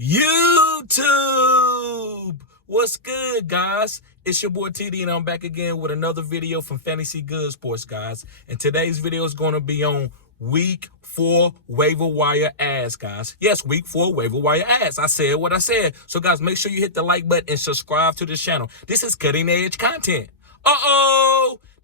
YouTube! What's good, guys? It's your boy TD, and I'm back again with another video from Fantasy Good Sports, guys. And today's video is going to be on Week 4 waiver wire ads, guys. Yes, Week 4 waiver wire ads. I said what I said. So, guys, make sure you hit the like button and subscribe to the channel. This is cutting-edge content.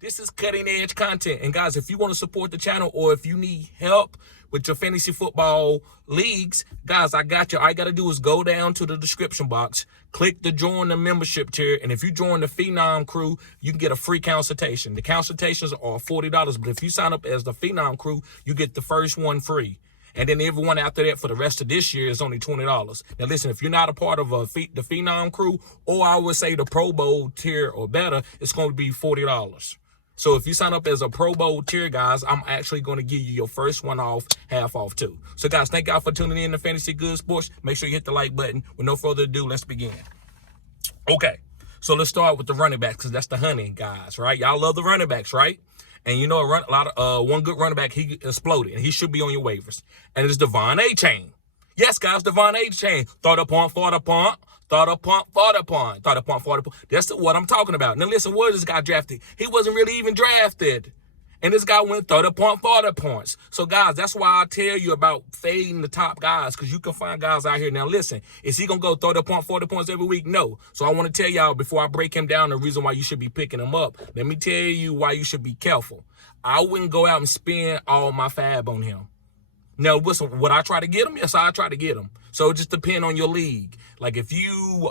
This is cutting-edge content. And, guys, if you want to support the channel or if you need help with your fantasy football leagues, guys, I got you. All you got to do is go down to the description box, click the join the membership tier, and if you join the Phenom crew, you can get a free consultation. The consultations are $40, but if you sign up as the Phenom crew, you get the first one free. And then everyone after that for the rest of this year is only $20. Now, listen, if you're not a part of the Phenom crew, or I would say the Pro Bowl tier or better, it's going to be $40. So if you sign up as a Pro Bowl tier, guys, I'm actually going to give you your first one off, half off too. So, guys, thank y'all for tuning in to Fantasy Good Sports. Make sure you hit the like button. With no further ado, let's begin. Okay, so let's start with the running backs because that's the honey, guys, right? Y'all love the running backs, right? And you know, one good running back, he exploded, and he should be on your waivers. And it's Devon Akers. Yes, guys, Devon Akers. Thought a punt, fought a punt. Thought a punt, fought a punt. Thought a punt, fought a punt. That's what I'm talking about. Now, listen, where this guy drafted? He wasn't really even drafted. And this guy went 30 point, 40 points. So, guys, that's why I tell you about fading the top guys, because you can find guys out here. Now, listen, is he going to go 30 point, 40 points every week? No. So, I want to tell y'all, before I break him down, the reason why you should be picking him up, let me tell you why you should be careful. I wouldn't go out and spend all my fab on him. Now, listen, would I try to get him? Yes, I try to get him. So it just depends on your league. Like if you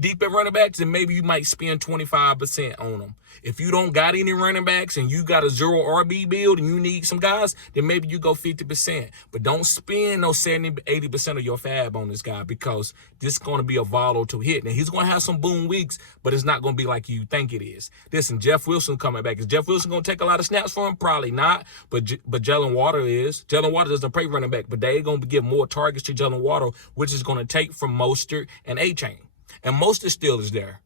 deep at running backs, then maybe you might spend 25% on them. If you don't got any running backs and you got a 0 RB build and you need some guys, then maybe you go 50%. But don't spend those 70, 80% of your fab on this guy, because this is going to be a volatile hit. Now, he's going to have some boom weeks, but it's not going to be like you think it is. Listen, Jeff Wilson coming back. Is Jeff Wilson going to take a lot of snaps for him? Probably not. But Jalen Water is. Jalen Water doesn't play running back, but they're going to give more targets to Jalen Water, which is going to take from Mostert and A-Chain. And Mostert still is there.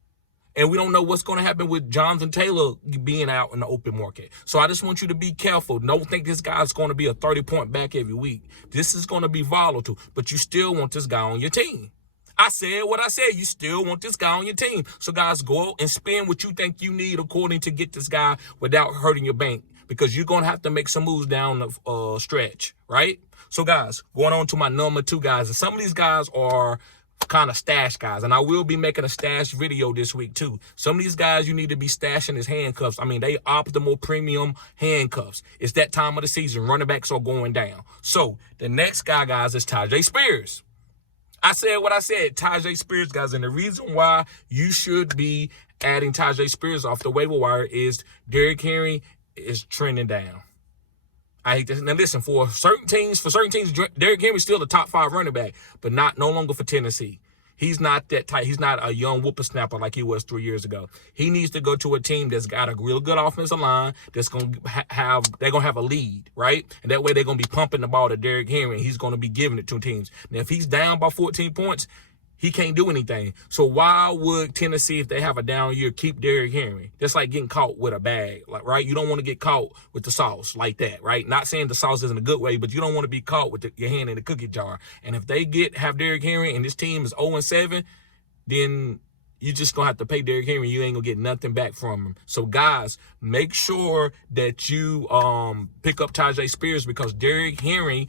And we don't know what's going to happen with Jonathan Taylor being out in the open market. So I just want you to be careful. Don't think this guy's going to be a 30-point back every week. This is going to be volatile, but you still want this guy on your team. I said what I said. You still want this guy on your team. So, guys, go out and spend what you think you need according to get this guy without hurting your bank, because you're going to have to make some moves down the stretch, right? So, guys, going on to my number 2 guys. And some of these guys are kind of stash guys, and I will be making a stash video this week too. Some of these guys you need to be stashing his handcuffs. I mean, they optimal premium handcuffs. It's that time of the season. Running backs are going down. So the next guy, guys, is Tyjae Spears. I said what I said. Tyjae Spears, guys, and the reason why you should be adding Tyjae Spears off the waiver wire is Derrick Henry is trending down. I hate this. Now, listen, for certain teams, Derrick Henry's still the top 5 running back, but no longer for Tennessee. He's not that tight. He's not a young whippersnapper like he was 3 years ago. He needs to go to a team that's got a real good offensive line, that's going to they're going to have a lead, right? And that way they're going to be pumping the ball to Derrick Henry, and he's going to be giving it to teams. Now, if he's down by 14 points, he can't do anything. So why would Tennessee, if they have a down year, keep Derrick Henry? That's like getting caught with a bag, like, right? You don't want to get caught with the sauce like that, right? Not saying the sauce isn't a good way, but you don't want to be caught with your hand in the cookie jar. And if they have Derrick Henry and this team is 0-7, then you just going to have to pay Derrick Henry. You ain't going to get nothing back from him. So, guys, make sure that you pick up Tyjae Spears, because Derrick Henry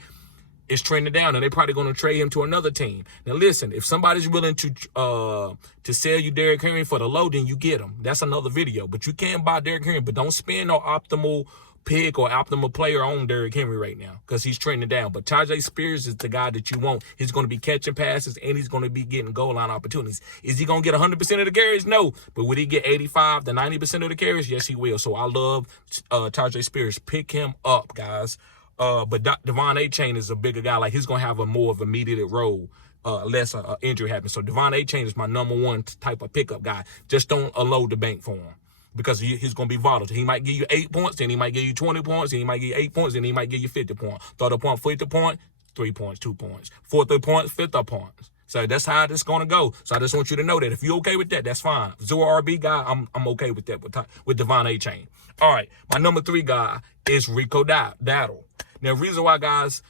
is trending down, and they're probably going to trade him to another team. Now, listen, if somebody's willing to sell you Derrick Henry for the low, then you get him. That's another video. But you can buy Derrick Henry, but don't spend no optimal pick or optimal player on Derrick Henry right now, because he's trending down. But Tyjae Spears is the guy that you want. He's going to be catching passes, and he's going to be getting goal line opportunities. Is he going to get 100% of the carries? No. But would he get 85 to 90% of the carries? Yes, he will. So I love Tyjae Spears. Pick him up, guys. But Devon Akers is a bigger guy. Like, he's going to have a more of an immediate role unless an injury happens. So Devon Akers is my number 1 type of pickup guy. Just don't unload the bank for him, because he's going to be volatile. He might give you 8 points, then he might give you 20 points, then he might give you 8 points, then he might give you 50 points. 30 point, 50 point, 3 points, 2 points. 40 points, 50 points. So that's how this is going to go. So I just want you to know that if you're okay with that, that's fine. 0 RB guy, I'm okay with that with Devon Akers. All right, my number 3 guy is Rico Battle. Now, reason why, guys,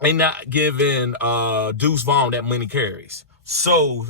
They not giving Deuce Vaughn that many carries. So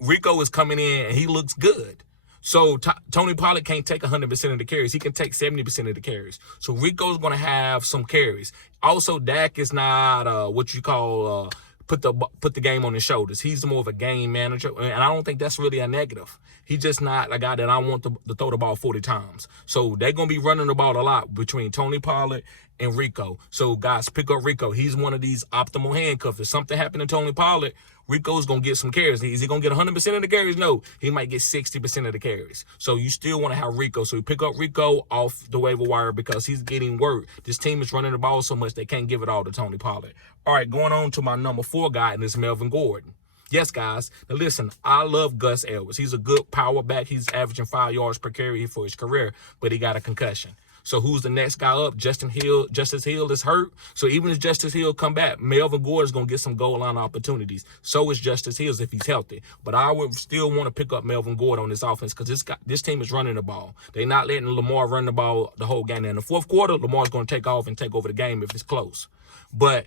Rico is coming in and he looks good. So Tony Pollard can't take 100% of the carries. He can take 70% of the carries. So Rico's going to have some carries. Also, Dak is not what you call put the game on his shoulders. He's more of a game manager, and I don't think that's really a negative. He's just not a guy that I want to throw the ball 40 times. So they're going to be running the ball a lot between Tony Pollard and Rico. So guys, pick up Rico. He's one of these optimal handcuffs. If something happened to Tony Pollard, Rico's going to get some carries. Is he going to get 100% of the carries? No. He might get 60% of the carries. So you still want to have Rico. So you pick up Rico off the waiver wire because he's getting work. This team is running the ball so much they can't give it all to Tony Pollard. All right, going on to my number 4 guy, and it's Melvin Gordon. Yes, guys. Now, listen, I love Gus Edwards. He's a good power back. He's averaging 5 yards per carry for his career, but he got a concussion. So who's the next guy up? Justice Hill is hurt. So even if Justice Hill come back, Melvin Gordon's going to get some goal line opportunities. So is Justice Hill if he's healthy. But I would still want to pick up Melvin Gordon on this offense because this team is running the ball. They're not letting Lamar run the ball the whole game. And in the fourth quarter, Lamar's going to take off and take over the game if it's close. But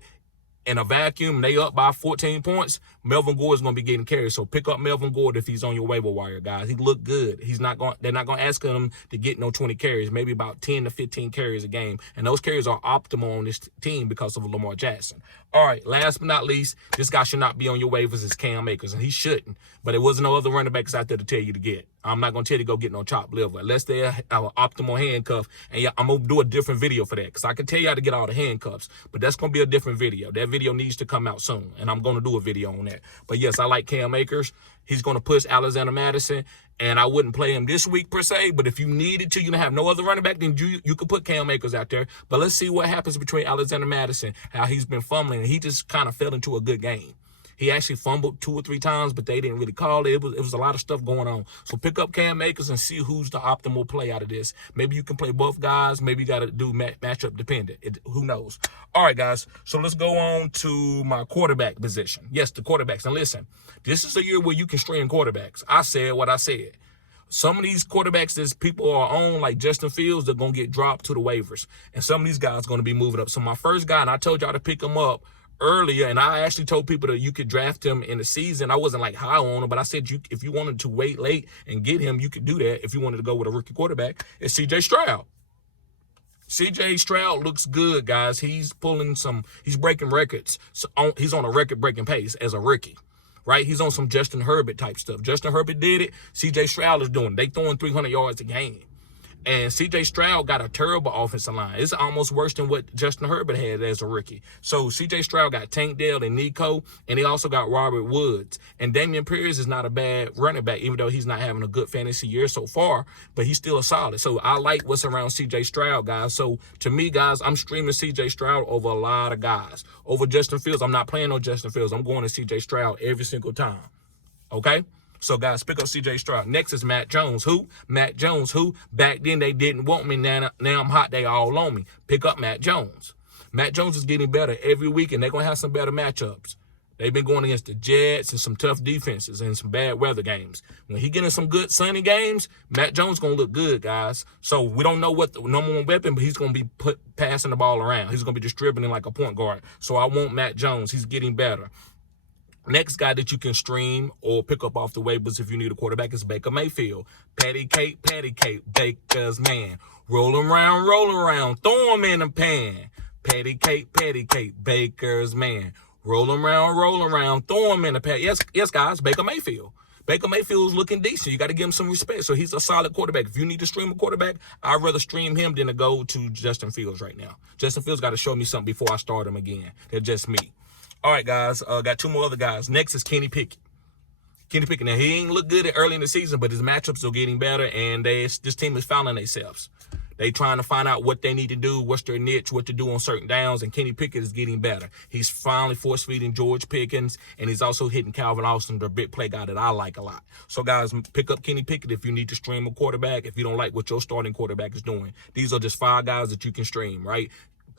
in a vacuum, they up by 14 points, Melvin Gordon's going to be getting carries. So pick up Melvin Gordon if he's on your waiver wire, guys. He looked good. They're not going to ask him to get no 20 carries, maybe about 10 to 15 carries a game. And those carries are optimal on this team because of Lamar Jackson. All right, last but not least, this guy should not be on your waivers is Cam Akers, and he shouldn't. But there wasn't no other running backs out there to tell you to get. I'm not going to tell you to go get no chopped liver unless they're an optimal handcuff. And yeah, I'm going to do a different video for that because I can tell you how to get all the handcuffs, but that's going to be a different video. That video needs to come out soon, and I'm going to do a video on that. But yes, I like Cam Akers. He's going to push Alexander Madison, and I wouldn't play him this week per se, but if you needed to, you have no other running back, then you could put Cam Akers out there. But let's see what happens between Alexander Madison, how he's been fumbling, and he just kind of fell into a good game. He actually fumbled 2 or 3 times, but they didn't really call it. It was a lot of stuff going on. So pick up Cam Akers and see who's the optimal play out of this. Maybe you can play both guys. Maybe you got to do matchup dependent. Who knows? All right, guys. So let's go on to my quarterback position. Yes, the quarterbacks. And listen, this is a year where you can stream quarterbacks. I said what I said. Some of these quarterbacks that people are on, like Justin Fields, they're going to get dropped to the waivers. And some of these guys are going to be moving up. So my first guy, and I told y'all to pick him up earlier, and I actually told people that you could draft him in the season. I wasn't like high on him, but I said if you wanted to wait late and get him, you could do that. If you wanted to go with a rookie quarterback, it's C.J. Stroud. C.J. Stroud looks good, guys. He's breaking records. So he's on a record-breaking pace as a rookie, right? He's on some Justin Herbert type stuff. Justin Herbert did it. C.J. Stroud is doing it. They throwing 300 yards a game. And C.J. Stroud got a terrible offensive line. It's almost worse than what Justin Herbert had as a rookie. So C.J. Stroud got Tank Dell and Nico, and he also got Robert Woods. And Damian Pierce is not a bad running back, even though he's not having a good fantasy year so far, but he's still a solid. So I like what's around C.J. Stroud, guys. So to me, guys, I'm streaming C.J. Stroud over a lot of guys. Over Justin Fields, I'm not playing on Justin Fields. I'm going to C.J. Stroud every single time. Okay? So, guys, pick up C.J. Stroud. Next is Matt Jones. Who? Matt Jones. Who? Back then, they didn't want me. Now I'm hot. They all on me. Pick up Matt Jones. Matt Jones is getting better every week, and they're going to have some better matchups. They've been going against the Jets and some tough defenses and some bad weather games. When he getting some good sunny games, Matt Jones going to look good, guys. So we don't know what the number one weapon, but he's going to be passing the ball around. He's going to be distributing like a point guard. So I want Matt Jones. He's getting better. Next guy that you can stream or pick up off the waivers if you need a quarterback is Baker Mayfield. Patty cake, Baker's man. Roll around, throw him in the pan. Patty cake, Baker's man. Roll around, throw him in the pan. Yes, guys, Baker Mayfield. Baker Mayfield's looking decent. You got to give him some respect. So he's a solid quarterback. If you need to stream a quarterback, I'd rather stream him than to go to Justin Fields right now. Justin Fields got to show me something before I start him again. They're just me. All right, guys, got 2 more other guys. Next is Kenny Pickett. Kenny Pickett. Now, he ain't look good early in the season, but his matchups are getting better, and this team is fouling themselves. They trying to find out what they need to do, what's their niche, what to do on certain downs, and Kenny Pickett is getting better. He's finally force-feeding George Pickens, and he's also hitting Calvin Austin, the big play guy that I like a lot. So, guys, pick up Kenny Pickett if you need to stream a quarterback, if you don't like what your starting quarterback is doing. These are just 5 guys that you can stream, right?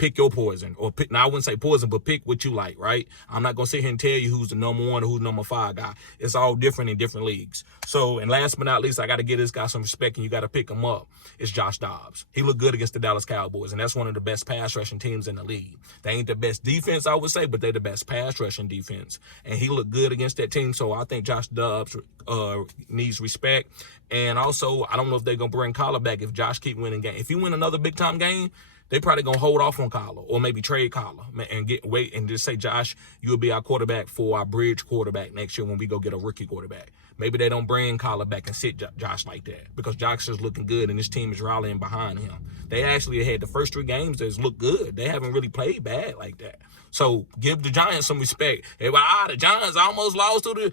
pick your poison, or pick, now I wouldn't say poison, but pick what you like, right? I'm not going to sit here and tell you who's the number 1 or who's number 5 guy. It's all different in different leagues. So, and last but not least, I got to give this guy some respect, and you got to pick him up. It's Josh Dobbs. He looked good against the Dallas Cowboys, and that's one of the best pass rushing teams in the league. They ain't the best defense, I would say, but they're the best pass rushing defense. And he looked good against that team, so I think Josh Dobbs needs respect. And also, I don't know if they're going to bring Collar back if Josh keep winning games. If he win another big-time game, they probably going to hold off on Collar or maybe trade Collar and wait and just say, Josh, you'll be our quarterback for our bridge quarterback next year when we go get a rookie quarterback. Maybe they don't bring Collar back and sit Josh like that because Josh is looking good and this team is rallying behind him. They actually had the first 3 games that's looked good. They haven't really played bad like that. So give the Giants some respect. The Giants almost lost to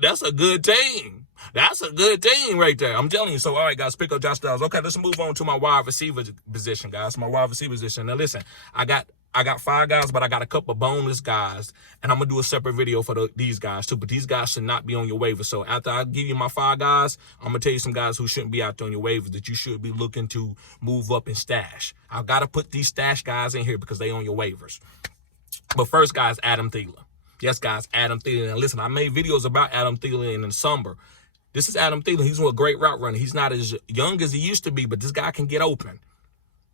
that's a good team. That's a good team right there. I'm telling you. So, all right, guys, pick up Josh Dobbs. Okay, let's move on to my wide receiver position, guys. My wide receiver position. Now, listen, I got 5 guys, but I got a couple bonus guys, and I'm going to do a separate video for these guys, too. But these guys should not be on your waiver. So, after I give you my 5 guys, I'm going to tell you some guys who shouldn't be out there on your waivers that you should be looking to move up and stash. I've got to put these stash guys in here because they on your waivers. But first, guys, Adam Thielen. Yes, guys, Adam Thielen. And listen, I made videos about Adam Thielen in the summer. This is Adam Thielen. He's a great route runner. He's not as young as he used to be, but this guy can get open.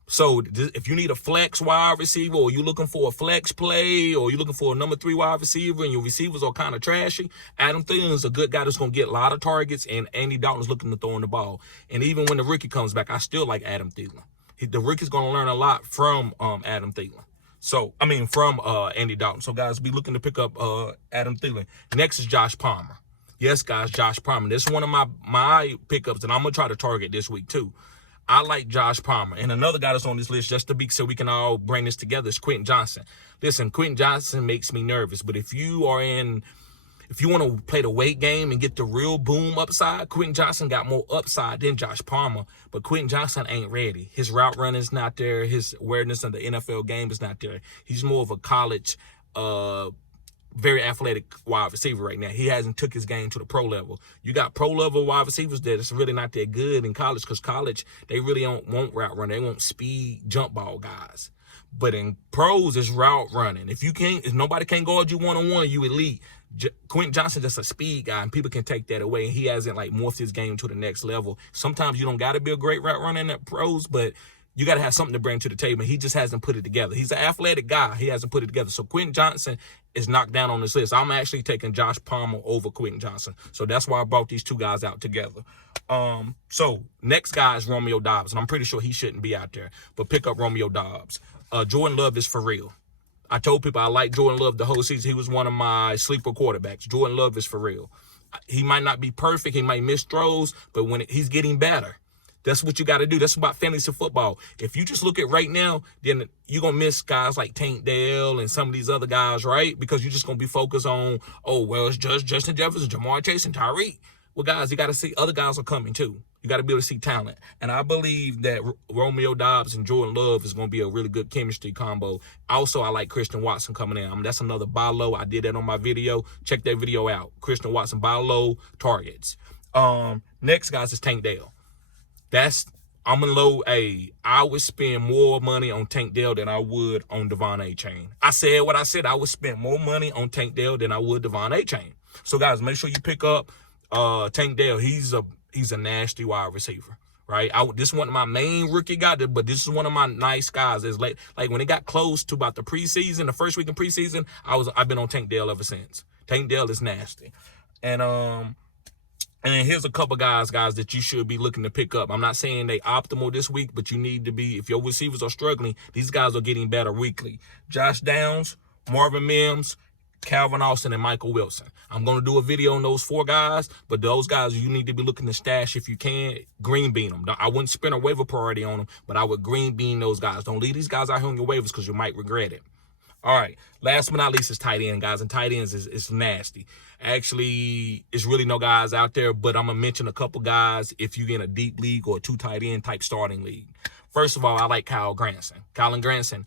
So if you need a flex wide receiver, or you're looking for a flex play, or you're looking for a number 3 wide receiver and your receivers are kind of trashy, Adam Thielen is a good guy that's going to get a lot of targets, and Andy Dalton's looking to throw in the ball. And even when the rookie comes back, I still like Adam Thielen. The rookie's going to learn a lot from Adam Thielen. So, from Andy Dalton. So, guys, be looking to pick up Adam Thielen. Next is Josh Palmer. Yes, guys, Josh Palmer. This is one of my pickups that I'm going to try to target this week, too. I like Josh Palmer. And another guy that's on this list, just to be so we can all bring this together, is Quentin Johnson. Listen, Quentin Johnson makes me nervous. But if you want to play the weight game and get the real boom upside, Quentin Johnson got more upside than Josh Palmer. But Quentin Johnson ain't ready. His route running is not there. His awareness of the NFL game is not there. He's more of a college very athletic wide receiver right now. He hasn't took his game to the pro level. You got pro level wide receivers that it's really not that good in college, because college, they really don't want route running. They want speed jump ball guys. But in pros, it's route running. If nobody can guard you one-on-one, you elite. Quentin Johnson just a speed guy, and people can take that away. And he hasn't morphed his game to the next level. Sometimes you don't got to be a great route runner in the pros, but you got to have something to bring to the table. He just hasn't put it together. He's an athletic guy. He hasn't put it together. So Quentin Johnson is knocked down on this list. I'm actually taking Josh Palmer over Quentin Johnson. So that's why I brought these 2 guys out together. So next guy is Romeo Dobbs, and I'm pretty sure he shouldn't be out there. But pick up Romeo Dobbs. Jordan Love is for real. I told people I like Jordan Love the whole season. He was one of my sleeper quarterbacks. Jordan Love is for real. He might not be perfect. He might miss throws, but he's getting better. That's what you got to do. That's about fantasy football. If you just look at right now, then you're going to miss guys like Tank Dell and some of these other guys, right? Because you're just going to be focused on, it's just Justin Jefferson, Jamar Chase, and Tyreek. Well, guys, you got to see other guys are coming too. You got to be able to see talent. And I believe that Romeo Dobbs and Jordan Love is going to be a really good chemistry combo. Also, I like Christian Watson coming in. That's another buy low. I did that on my video. Check that video out. Christian Watson, buy low targets. Next, guys, is Tank Dell. I'm in low A. I would spend more money on Tank Dell than I would on Devon Akers. I said what I said. I would spend more money on Tank Dell than I would Devon Akers. So, guys, make sure you pick up Tank Dell. He's a nasty wide receiver, right? This wasn't my main rookie guy, but this is one of my nice guys. It's like when it got close to about the preseason, the first week in preseason, I've been on Tank Dell ever since. Tank Dell is nasty. And then here's a couple guys that you should be looking to pick up. I'm not saying they optimal this week, but you need to be. If your receivers are struggling, these guys are getting better weekly. Josh Downs, Marvin Mims, Calvin Austin, and Michael Wilson. I'm going to do a video on those 4 guys, but those guys you need to be looking to stash if you can. Green bean them. I wouldn't spend a waiver priority on them, but I would green bean those guys. Don't leave these guys out here on your waivers because you might regret it. All right, last but not least is tight end, guys, and tight ends is nasty. Actually, it's really no guys out there, but I'm going to mention a couple guys if you're in a deep league or a 2 tight end type starting league. First of all, I like Kylen Granson,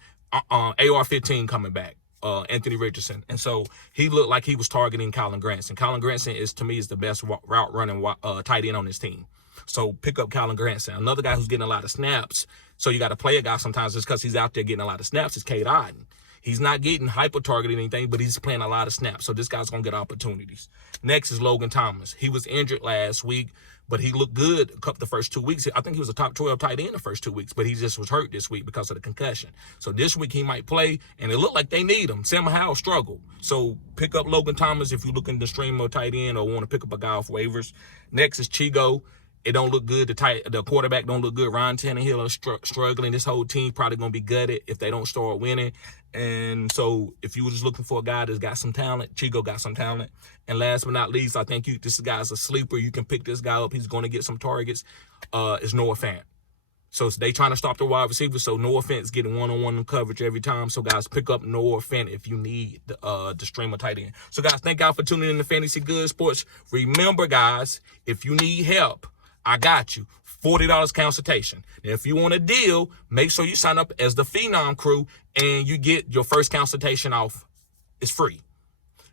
AR-15 coming back, Anthony Richardson. And so he looked like he was targeting Kylen Granson. Kylen Granson to me, is the best route running tight end on this team. So pick up Kylan Granson. Another guy who's getting a lot of snaps. So you got to play a guy sometimes just because he's out there getting a lot of snaps is Cade Otton. He's not getting hyper-targeted anything, but he's playing a lot of snaps. So this guy's going to get opportunities. Next is Logan Thomas. He was injured last week, but he looked good the first 2 weeks. I think he was a top 12 tight end the first 2 weeks, but he just was hurt this week because of the concussion. So this week he might play, and it looked like they need him. Sam Howell struggled. So pick up Logan Thomas if you're looking to stream a tight end or want to pick up a guy off waivers. Next is Chigo. It don't look good. The quarterback don't look good. Ryan Tannehill is struggling. This whole team probably going to be gutted if they don't start winning. And so if you were just looking for a guy that's got some talent, Chigo got some talent. And last but not least, I think this guy's a sleeper. You can pick this guy up. He's going to get some targets. Is Noah Fant. So they trying to stop the wide receiver. So Noah Fant's getting one-on-one coverage every time. So guys, pick up Noah Fant if you need the stream a tight end. So guys, thank y'all for tuning in to Fantasy Good Sports. Remember, guys, if you need help, I got you. $40 consultation. Now, if you want a deal, make sure you sign up as the Phenom Crew and you get your first consultation off. It's free.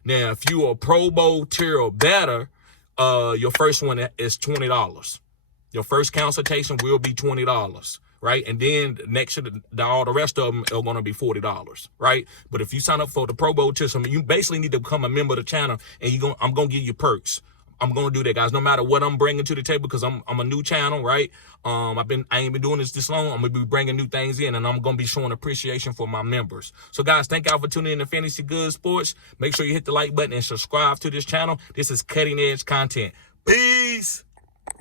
Now, if you are Pro Bowl tier or better, your first one is $20. Your first consultation will be $20, right? And then next year, all the rest of them are going to be $40, right? But if you sign up for the Pro Bowl tier, you basically need to become a member of the channel, and I'm going to give you perks. I'm going to do that, guys, no matter what I'm bringing to the table, because I'm a new channel, right? I ain't been doing this long. I'm going to be bringing new things in, and I'm going to be showing appreciation for my members. So, guys, thank y'all for tuning in to Fantasy Good Sports. Make sure you hit the like button and subscribe to this channel. This is cutting-edge content. Peace.